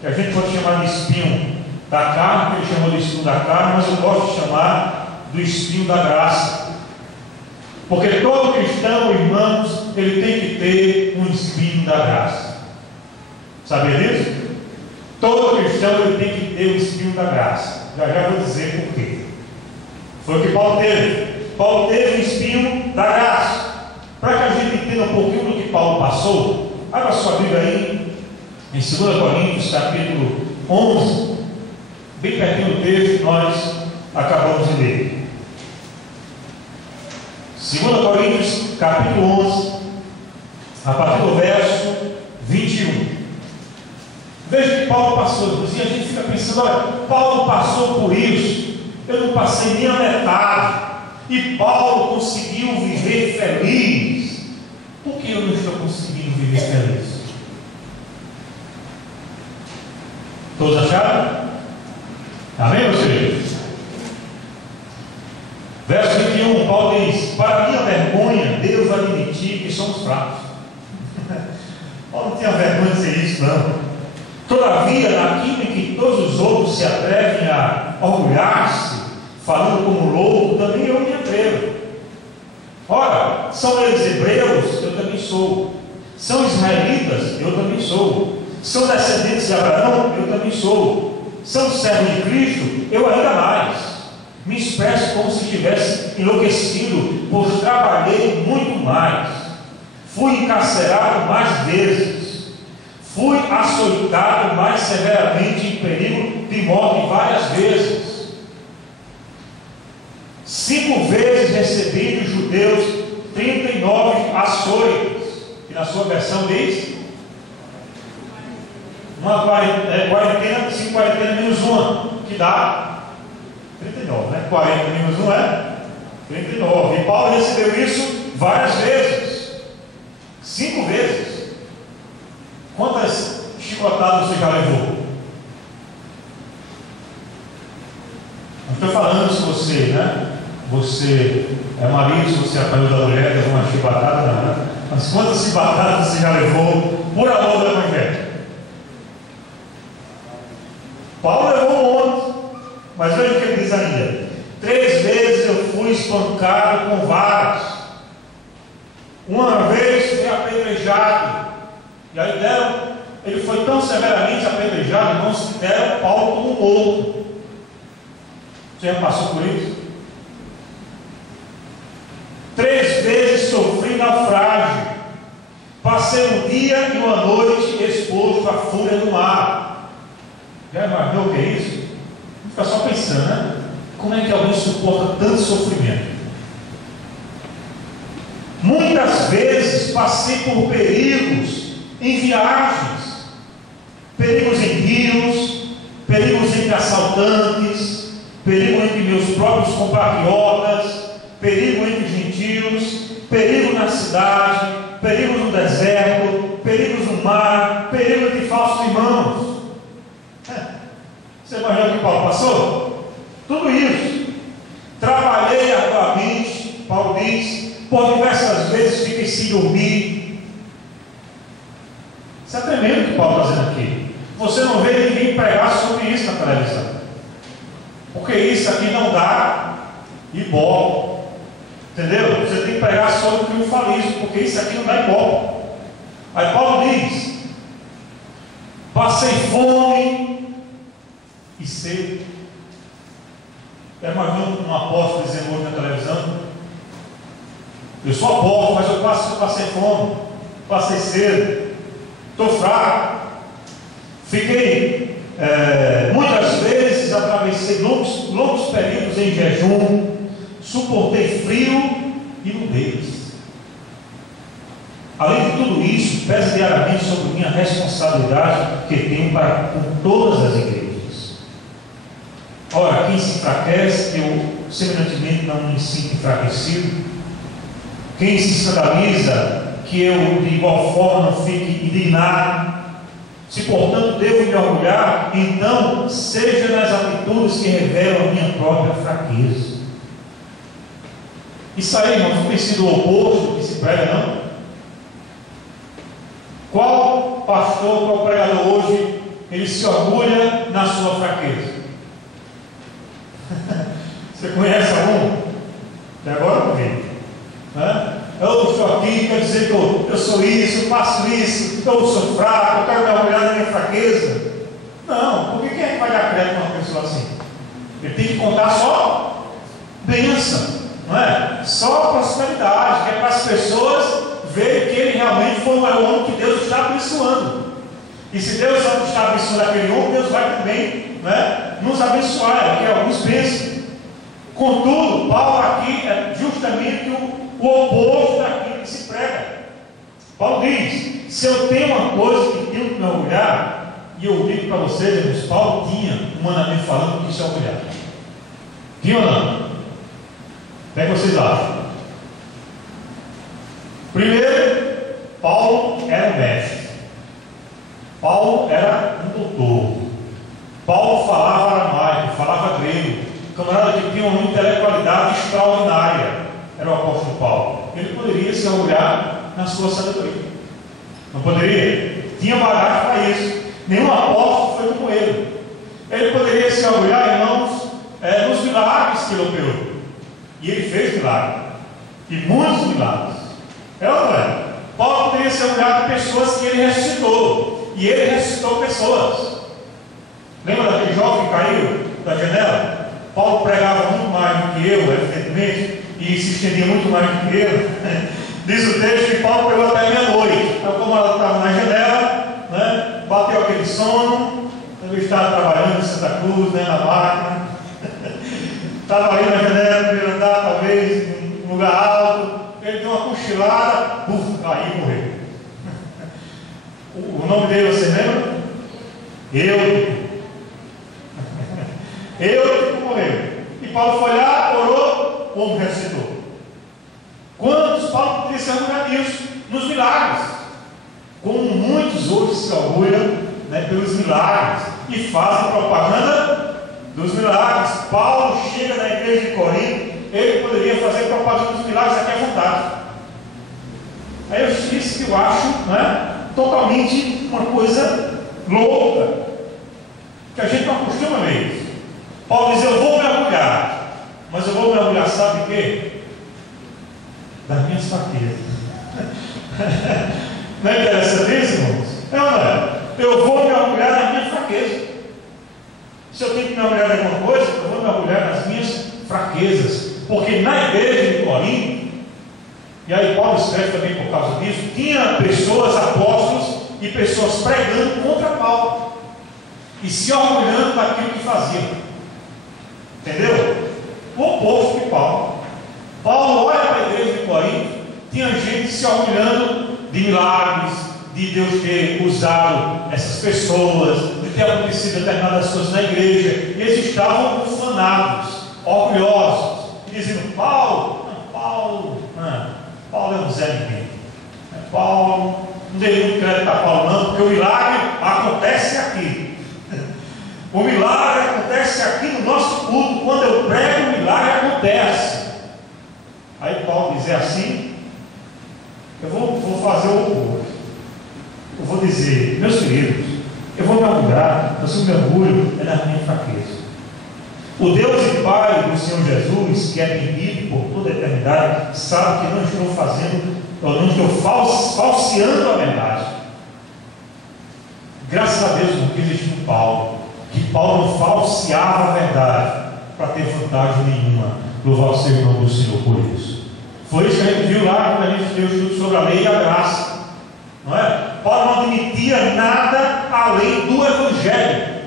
que a gente pode chamar de espinho da carne, que ele chamou de espinho da carne, mas eu gosto de chamar do espinho da graça. Porque todo cristão, irmãos, ele tem que ter um espinho da graça. Sabia disso? Todo cristão ele tem que ter um espinho da graça. Já vou dizer por quê. Foi o que Paulo teve. Paulo teve um espinho da graça. Para que a gente entenda um pouquinho do que Paulo passou, abra sua Bíblia aí, em 2 Coríntios, capítulo 11, bem pertinho do texto que nós acabamos de ler. 2 Coríntios, capítulo 11, a partir do verso 21. Veja que Paulo passou, e a gente fica pensando, olha, Paulo passou por isso, eu não passei nem a metade, e Paulo conseguiu viver feliz. Por que eu não estou conseguindo viver feliz? Todos acharam? Amém, meus queridos? Verso 21, Paulo diz: para minha vergonha, Deus admitir que somos fracos. Paulo não tinha vergonha de ser isso, não. Todavia, naquilo em que todos os outros se atrevem a orgulhar-se, falando como louco, também eu me atrevo. Ora, são eles hebreus, eu também sou. São israelitas, eu também sou. São descendentes de Abraão, eu também sou. São servos de Cristo, eu ainda mais. Me expresso como se tivesse enlouquecido, pois trabalhei muito mais. Fui encarcerado mais vezes. Fui açoitado mais severamente, em perigo de morte várias vezes. 5 vezes recebi dos judeus 39 açoites. E na sua versão diz uma quarentena, 5 quarentenas menos uma, que dá 39, né? 40 menos 1 é 39. E Paulo recebeu isso várias vezes. 5 vezes. Quantas chicotadas você já levou? Não estou falando se você, né? Você é marido, se você apanhou da mulher, levou uma chicotada, não, né? Mas quantas chibatadas você já levou por amor do Evangelho? Paulo levou um monte, mas veja o que ele diz ainda: 3 vezes eu fui espancado com varas, uma vez fui apedrejado. E aí ele foi tão severamente apedrejado, irmãos, que deram Paulo como morto. Você já passou por isso? 3 vezes sofri naufrágio. Passei um dia e uma noite exposto à fúria do mar. Já imaginou o que é isso? Fica só pensando, né? Como é que alguém suporta tanto sofrimento? Muitas vezes passei por perigos em viagens, perigos em rios, perigos entre assaltantes, perigo entre meus próprios compatriotas, perigo entre gentios, perigo na cidade, perigo no deserto, perigos no mar, perigo entre falsos irmãos. Você imagina o que Paulo passou? Tudo isso. Trabalhei arduamente, Paulo diz, por diversas vezes fiquei sem dormir. Isso é tremendo o que Paulo está dizendo aqui. Você não vê ninguém pregar sobre isso na televisão, porque isso aqui não dá ibope. Entendeu? Você tem que pregar sobre o triunfalismo, porque isso aqui não dá ibope. Aí Paulo diz: passei fome e sede. É mais um apóstolo dizendo hoje na televisão: eu sou apóstolo, mas eu passei fome, passei sede, estou fraco. Fiquei muitas vezes, atravessei longos períodos em jejum, suportei frio e nudez. Além de tudo isso, peso diariamente sobre minha responsabilidade que tenho para com todas as igrejas. Ora, quem se enfraquece, eu semelhantemente não me sinto enfraquecido. Quem se escandaliza, que eu de igual forma não fique indignado. Se portanto devo me orgulhar, então seja nas atitudes que revelam a minha própria fraqueza. Isso aí, irmãos, não tem sido o oposto que se prega, não? Qual pastor, qual pregador hoje ele se orgulha na sua fraqueza. Você conhece algum? Até agora não vi. Eu estou aqui, quer dizer que eu sou isso, eu faço isso, eu sou fraco, eu quero me orgulhar da minha fraqueza. Não, porque quem é que vai dar crédito a uma pessoa assim? Ele tem que contar só bênção, não é? Só prosperidade, que é para as pessoas verem que ele realmente foi o homem que Deus está abençoando. E se Deus está abençoando aquele homem, Deus vai também, né, nos abençoar, que alguns pensam. Contudo, Paulo aqui é justamente o oposto daquilo que se prega. Paulo diz: se eu tenho uma coisa que tenho que me orgulhar, e eu digo para vocês, irmãos, Paulo tinha, humanamente falando, que se orgulhar. Tinha ou não? O que é que vocês acham? Primeiro, Paulo era um mestre. Paulo era um doutor. Paulo falava aramaico, falava grego. Camarada que tinha uma intelectualidade extraordinária. Era o apóstolo Paulo. Ele poderia se orgulhar na sua sabedoria. Não poderia? Tinha bagagem para isso. Nenhum apóstolo foi como ele. Ele poderia se orgulhar, irmãos, nos milagres que ele operou. E ele fez milagres. E muitos milagres. É ou não é? Paulo poderia se orgulhar de pessoas que ele ressuscitou. E ele ressuscitou pessoas. Lembra daquele jovem que caiu da janela? Paulo pregava muito mais do que eu, evidentemente, e se estendia muito mais do que eu. Diz o texto que Paulo pegou até meia-noite. Então, como ela estava na janela, né, bateu aquele sono, ele estava trabalhando em Santa Cruz, né, na máquina, estava ali na janela, primeiro andar, talvez, em um lugar alto, ele deu uma cochilada, caiu e morreu. O nome dele você lembra? Eu morreu. E Paulo foi lá, orou, o homem ressuscitou. Quantos Paulo poderia se orgulhar disso? Nos milagres. Como muitos hoje se orgulham, né, pelos milagres e fazem propaganda dos milagres. Paulo chega na igreja de Corinto, ele poderia fazer propaganda dos milagres aqui à vontade. Aí eu disse que eu acho, né, totalmente uma coisa louca, que a gente não acostuma ver isso. Paulo diz: eu vou me orgulhar, mas eu vou me orgulhar, sabe de quê? Das minhas fraquezas. Não é interessante isso, irmãos? É ou não é? Eu vou me orgulhar da minha fraqueza. Se eu tenho que me orgulhar de alguma coisa, eu vou me orgulhar das minhas fraquezas. Porque na igreja de Corinto, e aí Paulo escreve também por causa disso, tinha pessoas, apóstolos e pessoas pregando contra Paulo e se orgulhando daquilo que faziam. Entendeu? O oposto de Paulo. Paulo olha para a igreja de Corinto, tinha gente se orgulhando de milagres, de Deus ter usado essas pessoas, de ter acontecido determinadas coisas na igreja, e eles estavam ufanados, orgulhosos, e dizendo: Paulo é um Zé Ninguém. Paulo, não dei muito crédito a Paulo não, porque o milagre acontece aqui. O milagre acontece aqui no nosso culto. Quando eu prego, o milagre acontece. Aí Paulo diz: é assim, eu vou fazer o oposto. Eu vou dizer: meus queridos, eu vou me orgulhar, mas o meu orgulho é na minha fraqueza. O Deus e Pai do Senhor Jesus, que é bendito por toda a eternidade, sabe que não estou fazendo, ou não estou falseando a verdade. Graças a Deus, não quis existir Paulo, que Paulo não falseava a verdade para ter vantagem nenhuma. Louvar o Senhor, nome do Senhor por isso. Foi isso que a gente viu lá quando a gente deu estudo sobre a lei e a graça, não é? Paulo não admitia nada além do Evangelho.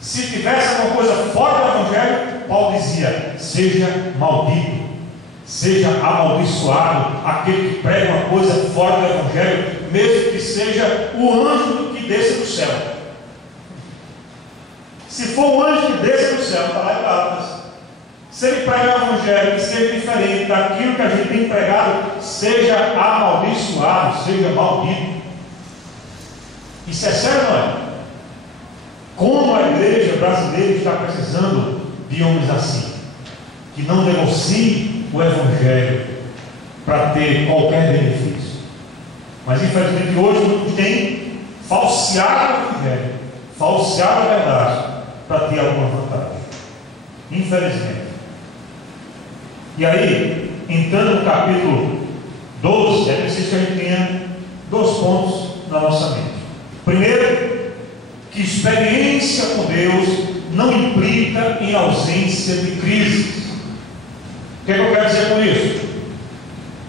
Se tivesse alguma coisa fora do Evangelho, Paulo dizia: seja maldito, seja amaldiçoado aquele que prega uma coisa fora do Evangelho, mesmo que seja o anjo que desça do céu. Se for o anjo que desça do céu, está lá em Gálatas. Se ele pregar o Evangelho que seja diferente daquilo que a gente tem pregado, seja amaldiçoado, seja maldito. Isso é sério, não é? Como a igreja brasileira está precisando de homens assim, que não negociem o Evangelho para ter qualquer benefício. Mas infelizmente hoje muitos têm falseado o Evangelho, falsear a verdade para ter alguma vantagem. Infelizmente. E aí, entrando no capítulo 12, é preciso que a gente tenha 2 pontos na nossa mente. Primeiro, que experiência com Deus não implica em ausência de crises. O que é que eu quero dizer com isso?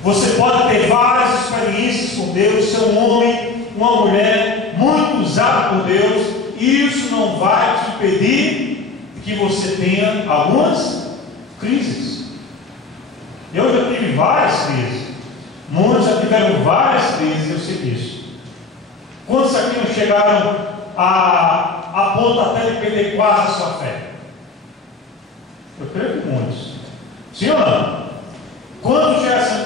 Você pode ter várias experiências com Deus, ser um homem, uma mulher muito usado por Deus, e isso não vai te impedir que você tenha algumas crises. Eu já tive várias crises, muitos já tiveram várias crises, eu sei disso. Quantos aqui não chegaram a ponto até de perder quase a sua fé? Eu creio que muitos. Sim ou não? Quantos já assim?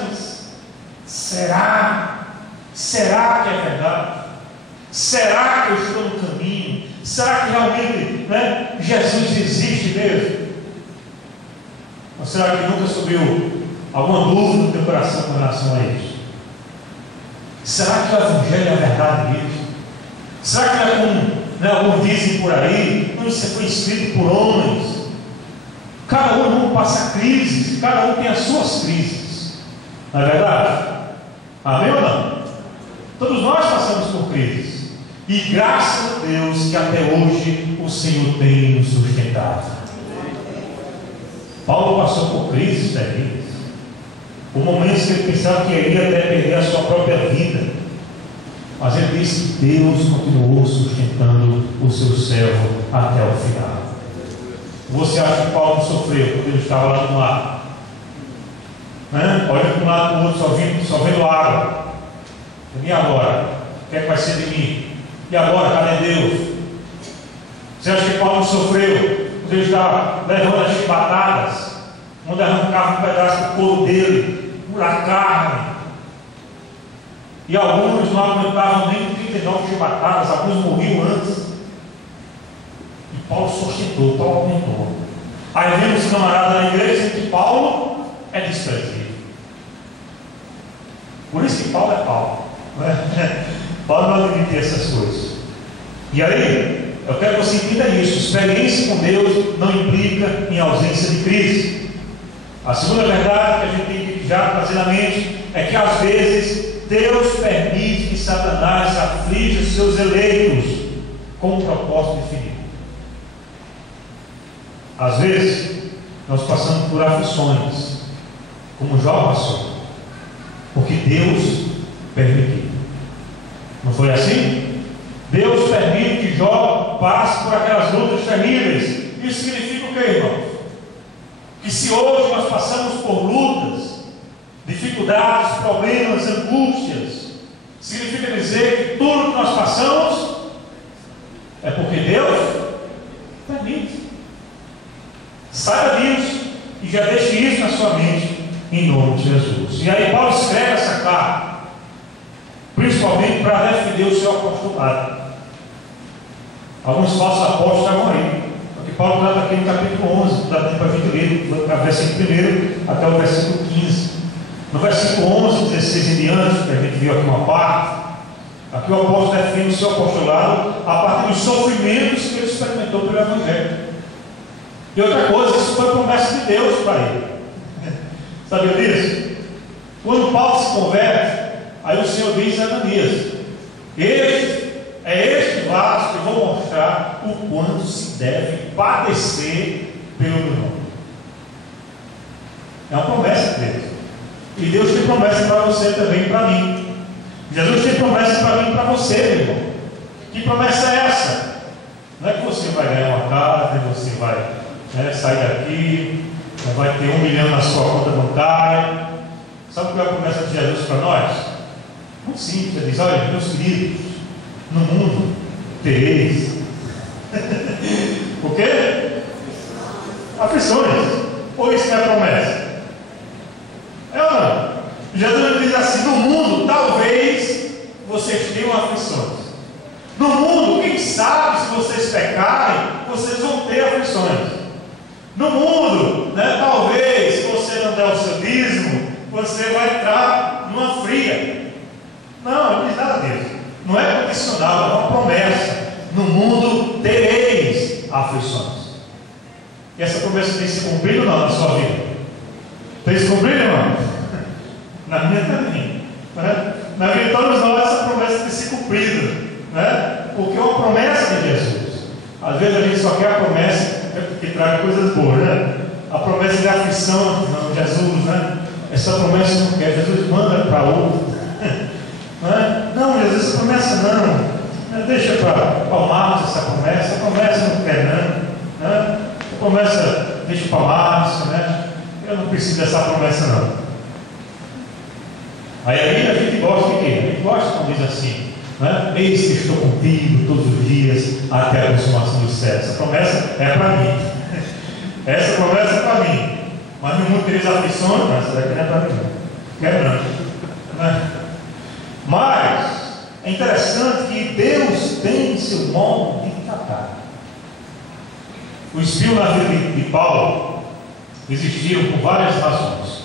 Será? Será que é verdade? Será que eu estou no caminho? Será que realmente, Jesus existe mesmo? Ou será que nunca subiu alguma dúvida no teu coração com relação a isso? Será que o Evangelho é verdade mesmo? Será que não é como alguns dizem por aí, quando você foi escrito por homens? Cada um passa crises, cada um tem as suas crises. Não é verdade? Amém ou não? Todos nós passamos por crises. E graças a Deus que até hoje o Senhor tem nos sustentado. Paulo passou por crises terríveis. Por momentos que ele pensava que iria até perder a sua própria vida. Mas ele disse que Deus continuou sustentando o seu servo até o final. Você acha que Paulo sofreu quando ele estava lá no mar? Olha para um lado para o outro, só vendo água. E agora? O que é que vai ser de mim? E agora? Cadê Deus? Você acha que Paulo sofreu quando ele estava levando as chibatadas, onde arrancava um pedaço do couro dele, por a carne? E alguns não aguentavam nem 39 chibatadas, alguns morriam antes. E Paulo sustentou, Paulo aguentou. Aí vemos os camaradas da igreja que Paulo é desprezível. Por isso que Paulo é Paulo. Paulo não admite essas coisas. E aí, eu quero que você entenda isso. Experiência com Deus não implica em ausência de crise. A segunda verdade que a gente tem que já trazer na mente é que às vezes Deus permite que Satanás aflige os seus eleitos com um propósito definido. Às vezes nós passamos por aflições, como Jó passou, porque Deus permitiu. Não foi assim? Deus permite que Jó passe por aquelas lutas terríveis. Isso significa o que, irmãos? Que se hoje nós passamos por lutas, dificuldades, problemas, angústias, significa dizer que tudo que nós passamos é porque Deus permite. Saiba disso e já deixe isso na sua mente, em nome de Jesus. E aí Paulo escreve essa carta principalmente para defender o seu apostolado. Alguns falsos apóstolos estavam aí, porque Paulo trata aqui no capítulo 11, dá tempo para a gente ler, do versículo 1 até o versículo 15. No versículo 11, 16 em diante, que a gente viu aqui uma parte, aqui o apóstolo defende o seu apostolado a partir dos sofrimentos que ele experimentou pelo Evangelho. E outra coisa, isso foi promessa de Deus para ele. Sabia disso? Quando Paulo se converte, aí o Senhor diz a Ananias: este vaso que eu vou mostrar o quanto se deve padecer pelo meu nome. É uma promessa de Deus. E Deus tem promessa para você também, para mim. Jesus tem promessa para mim e para você, meu irmão. Que promessa é essa? Não é que você vai ganhar uma casa, você vai sair daqui, vai ter 1 milhão na sua conta bancária. Sabe qual é a promessa de Jesus para nós? Muito simples. Ele diz: olha, meus queridos, no mundo tereis o quê? Aflições. Ou isso não é promessa? É ou não? Jesus diz assim: no mundo talvez vocês tenham aflições. No mundo, quem sabe, se vocês pecarem, vocês vão ter aflições. No mundo, talvez, se você não der o seu dízimo, você vai entrar numa fria. Não diz nada disso. Não é condicional, é uma promessa. No mundo aflições. E essa promessa tem se cumprido ou não na sua vida? Tem se cumprido, irmão? Na minha também. Né? Na vida de todos nós, essa promessa tem se cumprido. Né? Porque é uma promessa de Jesus. Às vezes a gente só quer a promessa que traga coisas boas. Né? A promessa de aflição, não, Jesus, né? Essa promessa não quer, Jesus manda para outro. Né? Não, Jesus, essa promessa não. Deixa para o Marcos essa promessa não quer não. Né? A promessa deixa para o Marcos, né? Eu não preciso dessa promessa não. Aí a gente gosta de quê? A gente gosta quando diz assim, né? Eis que estou contigo todos os dias até a consumação dos séculos. Essa promessa é para mim. Essa promessa é para mim. Mas no mundo tereis aflições, mas essa daqui não é para mim. Quebrando. Né? Mas é interessante que Deus tem seu modo de tratar. Os espinhos na vida de Paulo existiram por várias razões.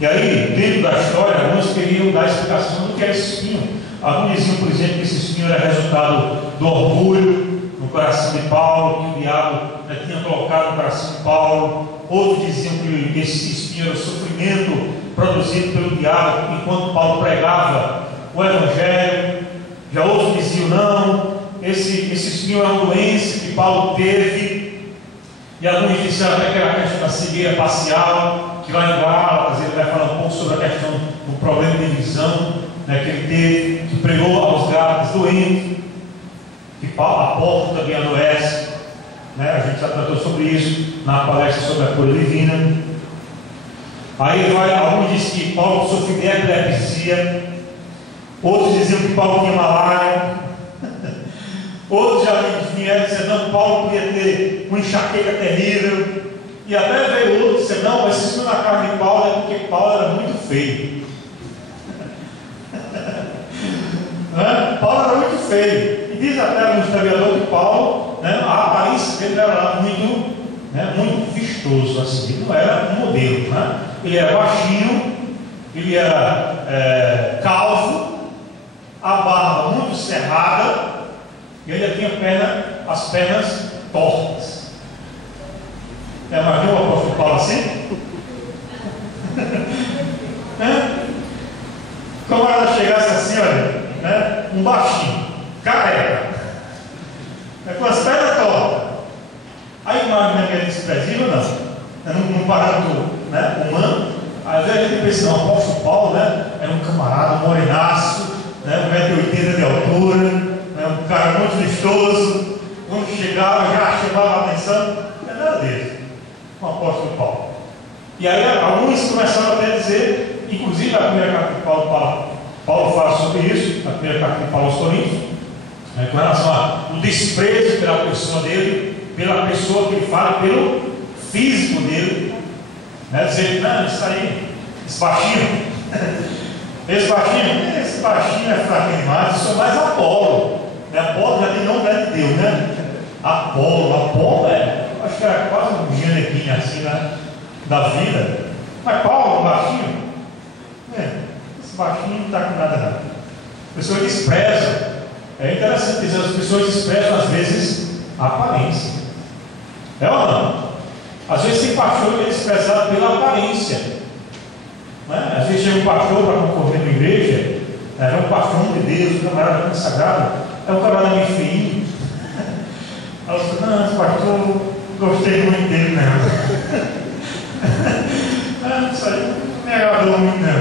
E aí, dentro da história, alguns queriam dar explicação do que era esse espinho. Alguns diziam, por exemplo, que esse espinho era resultado do orgulho no coração de Paulo, que o diabo tinha colocado no coração de Paulo. Outros diziam que esse espinho era o sofrimento produzido pelo diabo enquanto Paulo pregava o Evangelho. Já outros diziam, não, esse espinho é uma doença que Paulo teve. E alguns disseram até que era a questão da cegueira parcial, que lá em Gálatas ele vai falar um pouco sobre a questão do problema de visão, né, que ele teve, que pregou aos Gálatas doentes, que a porta também adoece, né, a gente já tratou sobre isso na palestra sobre a cura divina. Aí alguns dizem que Paulo sofreu de epilepsia, outros diziam que Paulo tinha malária, outros já vieram dizendo, não, Paulo podia ter uma enxaqueca terrível. E até veio outro dizer, não, mas isso na carne de Paulo é porque Paulo era muito feio. Né? Paulo era muito feio. E diz até no historiador que Paulo, né, a aparência dele era muito vistoso, assim. Ele não era um modelo. Né? Ele era baixinho, ele era calvo, a barba muito cerrada, e ele tinha as pernas tortas. Mas viu o apóstolo Paulo assim? Como ela chegasse assim, olha, né? Um baixinho, careca, com as pernas tortas. A imagem é desprezível, não? É num parâmetro, né, humano. Às vezes a gente pensa, não, o apóstolo Paulo, né, era um camarada, um morenaço, né, 1,80 m de altura, né, um cara muito vistoso. Quando chegava, já chamava a atenção. Não é nada disso. O apóstolo Paulo. E aí alguns começaram até a dizer, inclusive a primeira carta de Paulo fala sobre isso, a primeira carta de Paulo aos Coríntios, né, com relação ao desprezo pela pessoa dele, pela pessoa que ele fala, pelo físico dele, né, dizer, não, isso aí, esse baixinho é fraquinho demais, isso é mais Apolo, né? Apolo já tem nome de Deus, né? Apolo acho que era quase um genequinho assim, né, da vida. Mas Paulo, baixinho, esse baixinho não está com nada não. As pessoas desprezam. É interessante dizer, as pessoas desprezam às vezes a aparência. É ou não? Às vezes tem pastor que é desprezado pela aparência. Né? Às vezes chega um pastor para concorrer na igreja, é um pastor de Deus, um camarada consagrado, é um camarada meio feio. Ela diz, não, esse pastor, gostei muito dele, não. Isso aí não me agradou muito, não.